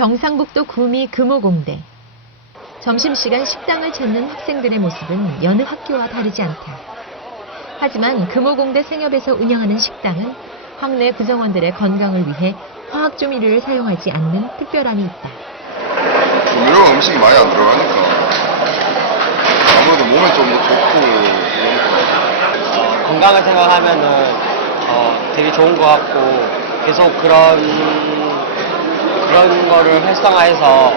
경상북도 구미 금호공대. 점심시간 식당을 찾는 학생들의 모습은 여느 학교와 다르지 않다. 하지만 금호공대 생협에서 운영하는 식당은 학내 구성원들의 건강을 위해 화학조미료를 사용하지 않는 특별함이 있다. 조미료 음식이 많이 안 들어가니까 아무래도 몸에 좀 더 좋고 그러니까. 건강을 생각하면은 되게 좋은 것 같고 계속 그런 거를 활성화해서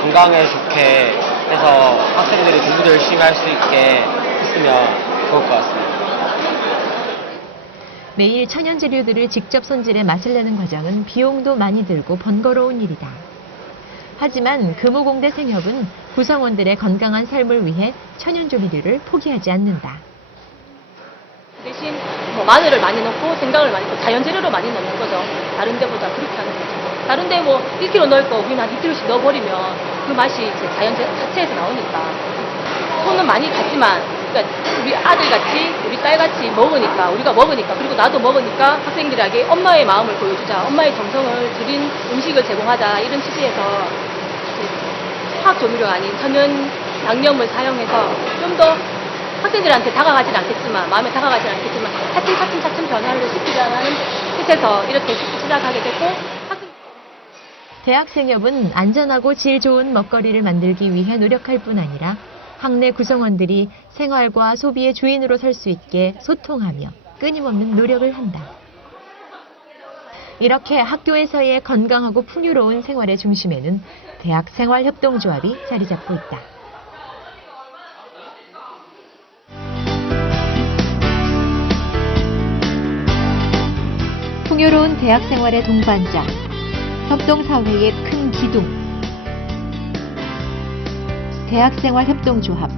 건강에 좋게 해서 학생들이 공부도 열심히 할 수 있게 했으면 좋을 것 같습니다. 매일 천연 재료들을 직접 손질해 맛을 내는 과정은 비용도 많이 들고 번거로운 일이다. 하지만 금호공대 생협은 구성원들의 건강한 삶을 위해 천연 조미료를 포기하지 않는다. 대신 마늘을 많이 넣고 생강을 많이 넣고 자연 재료로 많이 넣는 거죠. 다른 데보다 그렇게 하는 거죠. 다른 데 1kg 넣을 거 우리는 한 2kg씩 넣어버리면 그 맛이 이제 자연 자체에서 나오니까 손은 많이 갔지만 그러니까 우리 아들같이 우리 딸같이 먹으니까 우리가 먹으니까 그리고 나도 먹으니까 학생들에게 엄마의 마음을 보여주자, 엄마의 정성을 들인 음식을 제공하자 이런 취지에서 화학 조미료가 아닌 천연 양념을 사용해서 좀 더 학생들한테 다가가진 않겠지만 마음에 다가가진 않겠지만 차츰 변화를 시키자는 뜻에서 이렇게 시작하게 됐고 대학생협은 안전하고 질 좋은 먹거리를 만들기 위해 노력할 뿐 아니라 학내 구성원들이 생활과 소비의 주인으로 설 수 있게 소통하며 끊임없는 노력을 한다. 이렇게 학교에서의 건강하고 풍요로운 생활의 중심에는 대학생활협동조합이 자리 잡고 있다. 풍요로운 대학생활의 동반자, 협동사회의 큰 기둥, 대학생활협동조합.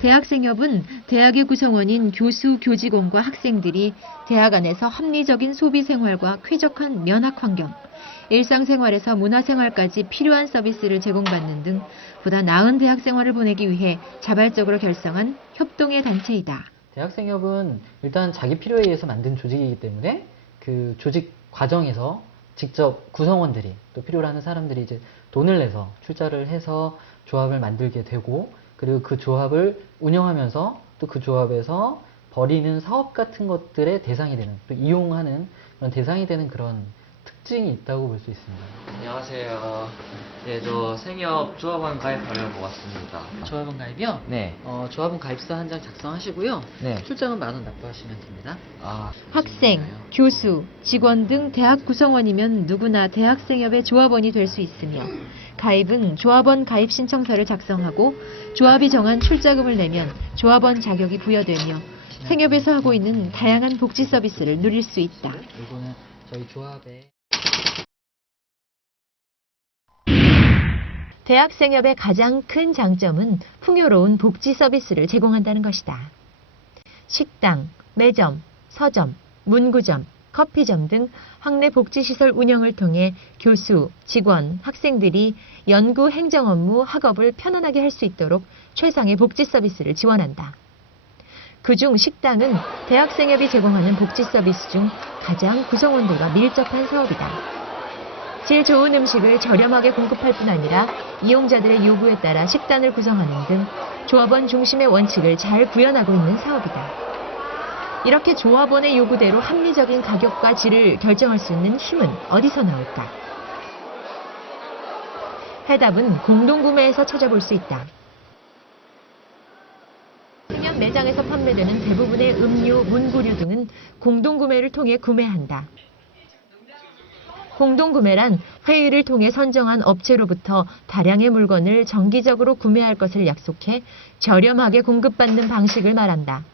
대학생협은 대학의 구성원인 교수, 교직원과 학생들이 대학 안에서 합리적인 소비생활과 쾌적한 면학환경, 일상생활에서 문화생활까지 필요한 서비스를 제공받는 등 보다 나은 대학생활을 보내기 위해 자발적으로 결성한 협동의 단체이다. 대학생협은 일단 자기 필요에 의해서 만든 조직이기 때문에 그 조직 과정에서 직접 구성원들이 또 필요로 하는 사람들이 이제 돈을 내서 출자를 해서 조합을 만들게 되고 그리고 그 조합을 운영하면서 또 그 조합에서 벌이는 사업 같은 것들의 대상이 되는 또 이용하는 그런 대상이 되는 그런 특징이 있다고 볼 수 있습니다. 안녕하세요. 네, 저 생협 조합원 가입하려고 왔습니다. 조합원 가입이요? 네. 조합원 가입서 한 장 작성하시고요. 네. 출장은 10,000원 납부하시면 됩니다. 학생, 교수, 직원 등 대학 구성원이면 누구나 대학생협의 조합원이 될 수 있으며 가입은 조합원 가입 신청서를 작성하고 조합이 정한 출자금을 내면 조합원 자격이 부여되며 생협에서 하고 있는 다양한 복지 서비스를 누릴 수 있다. 이거는 저희 조합의 대학생협의 가장 큰 장점은 풍요로운 복지 서비스를 제공한다는 것이다. 식당, 매점, 서점, 문구점, 커피점 등 학내 복지시설 운영을 통해 교수, 직원, 학생들이 연구, 행정 업무, 학업을 편안하게 할 수 있도록 최상의 복지 서비스를 지원한다. 그중 식당은 대학생협이 제공하는 복지 서비스 중 가장 구성원들과 밀접한 사업이다. 질 좋은 음식을 저렴하게 공급할 뿐 아니라 이용자들의 요구에 따라 식단을 구성하는 등 조합원 중심의 원칙을 잘 구현하고 있는 사업이다. 이렇게 조합원의 요구대로 합리적인 가격과 질을 결정할 수 있는 힘은 어디서 나올까? 해답은 공동구매에서 찾아볼 수 있다. 생협 매장에서 판매되는 대부분의 음료, 문구류 등은 공동구매를 통해 구매한다. 공동구매란 회의를 통해 선정한 업체로부터 다량의 물건을 정기적으로 구매할 것을 약속해 저렴하게 공급받는 방식을 말한다.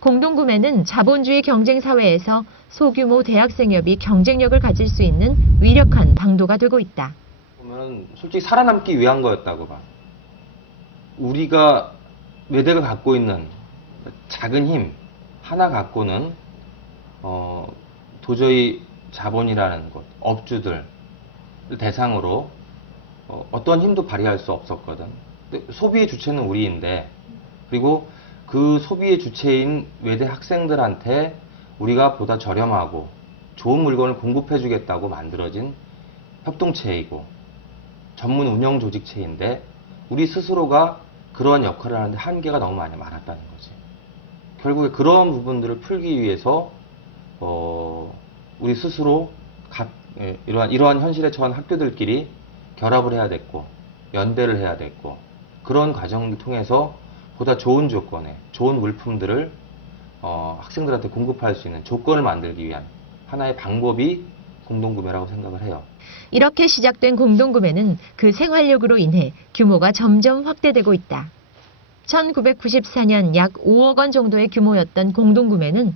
공동구매는 자본주의 경쟁사회에서 소규모 대학생협이 경쟁력을 가질 수 있는 위력한 방도가 되고 있다. 보면 솔직히 살아남기 위한 거였다고 봐. 우리가 외대가 갖고 있는 작은 힘 하나 갖고는 도저히 자본이라는 것, 업주들 대상으로 어떤 힘도 발휘할 수 없었거든. 소비의 주체는 우리인데 그리고 그 소비의 주체인 외대 학생들한테 우리가 보다 저렴하고 좋은 물건을 공급해 주겠다고 만들어진 협동체이고 전문 운영 조직체인데 우리 스스로가 그러한 역할을 하는데 한계가 너무 많이 많았다는 거지. 결국에 그런 부분들을 풀기 위해서 우리 스스로 이러한 현실에 처한 학교들끼리 결합을 해야 됐고 연대를 해야 됐고 그런 과정을 통해서 보다 좋은 조건에 좋은 물품들을 학생들한테 공급할 수 있는 조건을 만들기 위한 하나의 방법이 공동구매라고 생각을 해요. 이렇게 시작된 공동구매는 그 생활력으로 인해 규모가 점점 확대되고 있다. 1994년 약 5억 원 정도의 규모였던 공동구매는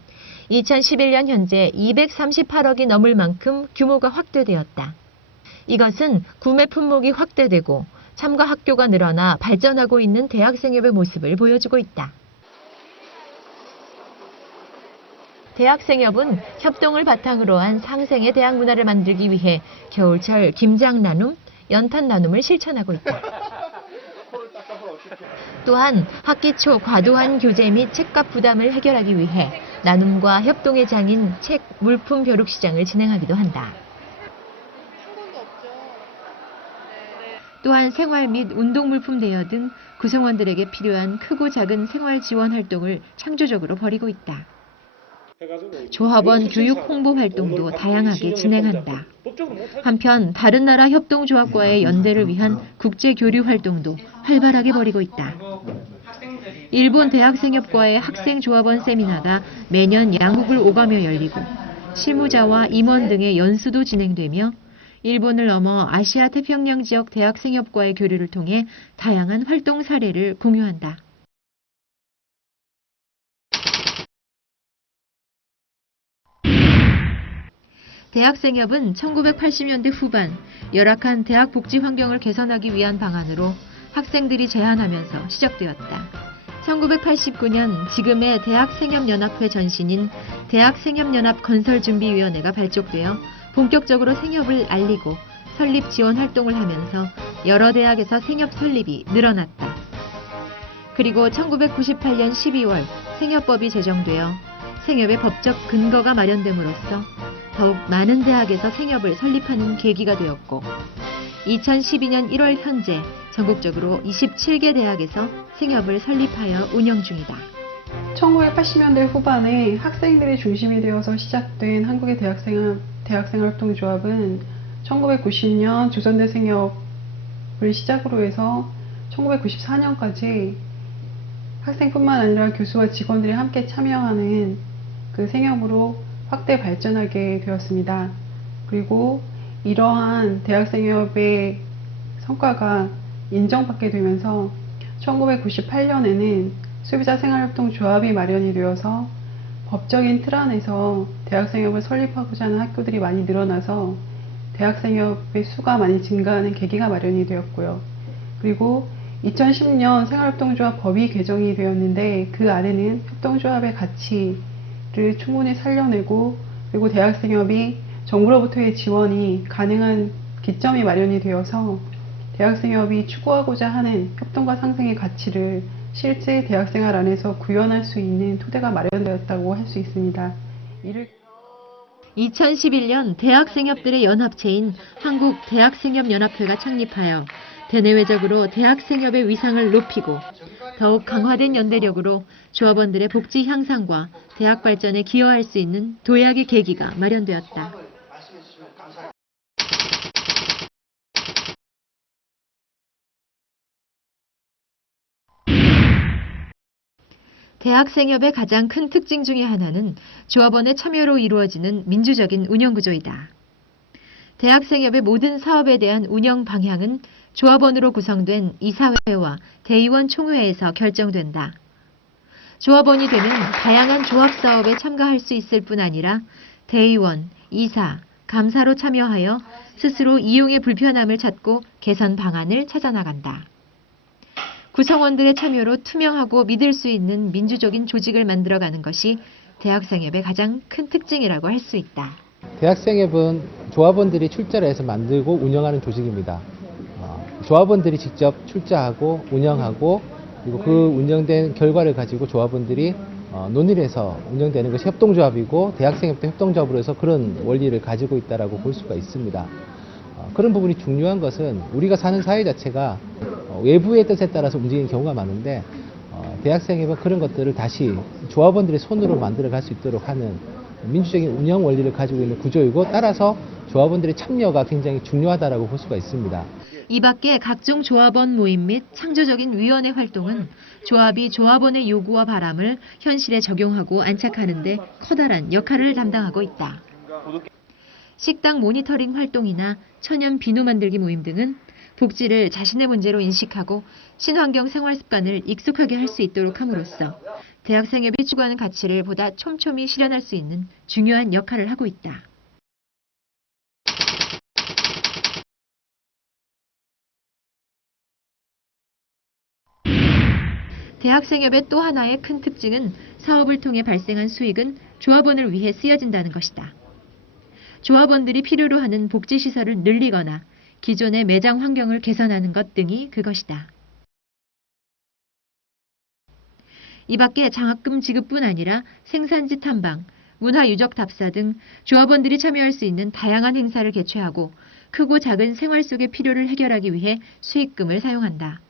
2011년 현재 238억이 넘을 만큼 규모가 확대되었다. 이것은 구매 품목이 확대되고 참가 학교가 늘어나 발전하고 있는 대학생협의 모습을 보여주고 있다. 대학생협은 협동을 바탕으로 한 상생의 대학 문화를 만들기 위해 겨울철 김장 나눔, 연탄 나눔을 실천하고 있다. 또한 학기 초 과도한 교재 및 책값 부담을 해결하기 위해 나눔과 협동의 장인 책 물품 벼룩 시장을 진행하기도 한다. 또한 생활 및 운동물품 대여 등 구성원들에게 필요한 크고 작은 생활 지원 활동을 창조적으로 벌이고 있다. 조합원 교육 홍보 활동도 다양하게 진행한다. 한편 다른 나라 협동조합과의 연대를 위한 국제 교류 활동도 활발하게 벌이고 있다. 일본 대학생협과의 학생조합원 세미나가 매년 양국을 오가며 열리고 실무자와 임원 등의 연수도 진행되며 일본을 넘어 아시아 태평양 지역 대학생협과의 교류를 통해 다양한 활동 사례를 공유한다. 대학생협은 1980년대 후반 열악한 대학 복지 환경을 개선하기 위한 방안으로 학생들이 제안하면서 시작되었다. 1989년 지금의 대학생협연합회 전신인 대학생협연합건설준비위원회가 발족되어 본격적으로 생협을 알리고 설립 지원 활동을 하면서 여러 대학에서 생협 설립이 늘어났다. 그리고 1998년 12월 생협법이 제정되어 생협의 법적 근거가 마련됨으로써 더욱 많은 대학에서 생협을 설립하는 계기가 되었고 2012년 1월 현재 전국적으로 27개 대학에서 생협을 설립하여 운영 중이다. 1980년대 후반에 학생들이 중심이 되어서 시작된 한국의 대학생활협동조합은 1990년 조선대생협을 시작으로 해서 1994년까지 학생뿐만 아니라 교수와 직원들이 함께 참여하는 그 생협으로 확대 발전하게 되었습니다. 그리고 이러한 대학생협의 성과가 인정받게 되면서 1998년에는 소비자생활협동조합이 마련이 되어서 법적인 틀 안에서 대학생협을 설립하고자 하는 학교들이 많이 늘어나서 대학생협의 수가 많이 증가하는 계기가 마련이 되었고요. 그리고 2010년 생활협동조합 법이 개정이 되었는데 그 안에는 협동조합의 가치를 충분히 살려내고 그리고 대학생협이 정부로부터의 지원이 가능한 기점이 마련이 되어서 대학생협이 추구하고자 하는 협동과 상생의 가치를 실제 대학생활 안에서 구현할 수 있는 토대가 마련되었다고 할 수 있습니다. 2011년 대학생협들의 연합체인 한국대학생협연합회가 창립하여 대내외적으로 대학생협의 위상을 높이고 더욱 강화된 연대력으로 조합원들의 복지 향상과 대학 발전에 기여할 수 있는 도약의 계기가 마련되었다. 대학생협의 가장 큰 특징 중의 하나는 조합원의 참여로 이루어지는 민주적인 운영구조이다. 대학생협의 모든 사업에 대한 운영 방향은 조합원으로 구성된 이사회와 대의원 총회에서 결정된다. 조합원이 되면 다양한 조합사업에 참가할 수 있을 뿐 아니라 대의원, 이사, 감사로 참여하여 스스로 이용의 불편함을 찾고 개선 방안을 찾아나간다. 구성원들의 참여로 투명하고 믿을 수 있는 민주적인 조직을 만들어가는 것이 대학생협의 가장 큰 특징이라고 할 수 있다. 대학생협은 조합원들이 출자를 해서 만들고 운영하는 조직입니다. 조합원들이 직접 출자하고 운영하고 그리고 그 운영된 결과를 가지고 조합원들이 논의를 해서 운영되는 것이 협동조합이고 대학생협도 협동조합으로 해서 그런 원리를 가지고 있다라고 볼 수가 있습니다. 그런 부분이 중요한 것은 우리가 사는 사회 자체가 외부의 뜻에 따라서 움직이는 경우가 많은데 대학생협은 그런 것들을 다시 조합원들의 손으로 만들어 갈 수 있도록 하는 민주적인 운영 원리를 가지고 있는 구조이고 따라서 조합원들의 참여가 굉장히 중요하다라고 볼 수가 있습니다. 이 밖에 각종 조합원 모임 및 창조적인 위원회 활동은 조합이 조합원의 요구와 바람을 현실에 적용하고 안착하는 데 커다란 역할을 담당하고 있다. 식당 모니터링 활동이나 천연 비누 만들기 모임 등은 복지를 자신의 문제로 인식하고 친환경 생활 습관을 익숙하게 할 수 있도록 함으로써 대학생협이 추구하는 가치를 보다 촘촘히 실현할 수 있는 중요한 역할을 하고 있다. 대학생협의 또 하나의 큰 특징은 사업을 통해 발생한 수익은 조합원을 위해 쓰여진다는 것이다. 조합원들이 필요로 하는 복지시설을 늘리거나 기존의 매장 환경을 개선하는 것 등이 그것이다. 이 밖에 장학금 지급뿐 아니라 생산지 탐방, 문화유적 답사 등 조합원들이 참여할 수 있는 다양한 행사를 개최하고 크고 작은 생활 속의 필요를 해결하기 위해 수익금을 사용한다.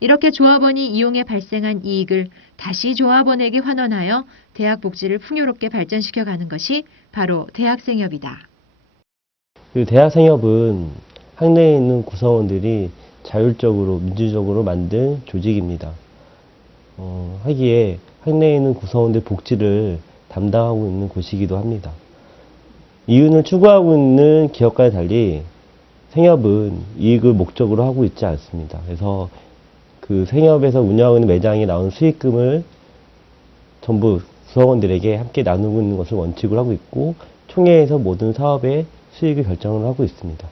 이렇게 조합원이 이용해 발생한 이익을 다시 조합원에게 환원하여 대학 복지를 풍요롭게 발전시켜가는 것이 바로 대학생협이다. 대학생협은 학내에 있는 구성원들이 자율적으로 민주적으로 만든 조직입니다. 하기에 학내에 있는 구성원들 복지를 담당하고 있는 곳이기도 합니다. 이윤을 추구하고 있는 기업과는 달리 생협은 이익을 목적으로 하고 있지 않습니다. 그래서 그 생협에서 운영하고 있는 매장에 나오는 수익금을 전부 구성원들에게 함께 나누고 있는 것을 원칙으로 하고 있고 총회에서 모든 사업의 수익을 결정을 하고 있습니다.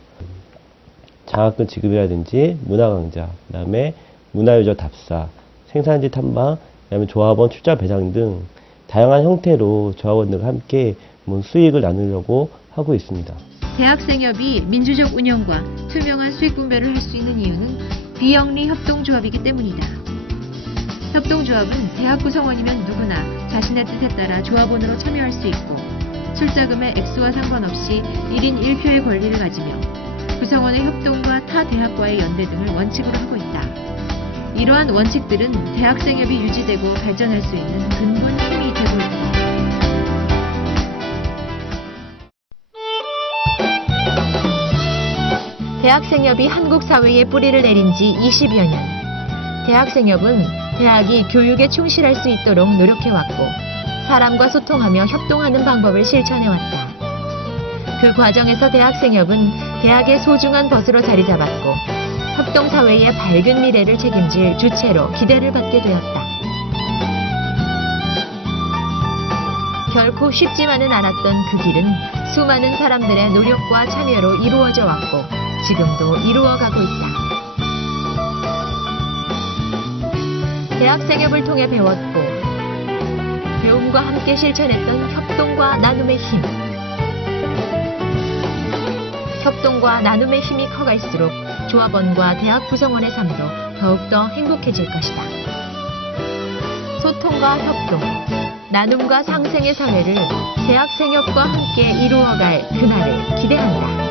장학금 지급이라든지 문화강좌, 그 다음에 문화유적 답사, 생산지 탐방, 그 다음에 조합원 출자 배당 등 다양한 형태로 조합원들과 함께 수익을 나누려고 하고 있습니다. 대학생협이 민주적 운영과 투명한 수익 분배를 할 수 있는 이유는 비영리 협동조합이기 때문이다. 협동조합은 대학 구성원이면 누구나 자신의 뜻에 따라 조합원으로 참여할 수 있고 출자금의 액수와 상관없이 1인 1표의 권리를 가지며 구성원의 협동과 타 대학과의 연대 등을 원칙으로 하고 있다. 이러한 원칙들은 대학생협이 유지되고 발전할 수 있는 근본 힘이 되고 있다. 대학생협이 한국 사회에 뿌리를 내린 지 20여 년. 대학생협은 대학이 교육에 충실할 수 있도록 노력해왔고 사람과 소통하며 협동하는 방법을 실천해왔다. 그 과정에서 대학생협은 대학의 소중한 벗으로 자리 잡았고 협동사회의 밝은 미래를 책임질 주체로 기대를 받게 되었다. 결코 쉽지만은 않았던 그 길은 수많은 사람들의 노력과 참여로 이루어져 왔고 지금도 이루어가고 있다. 대학생협을 통해 배웠고 배움과 함께 실천했던 협동과 나눔의 힘. 협동과 나눔의 힘이 커갈수록 조합원과 대학 구성원의 삶도 더욱더 행복해질 것이다. 소통과 협동, 나눔과 상생의 사회를 대학생협과 함께 이루어갈 그날을 기대한다.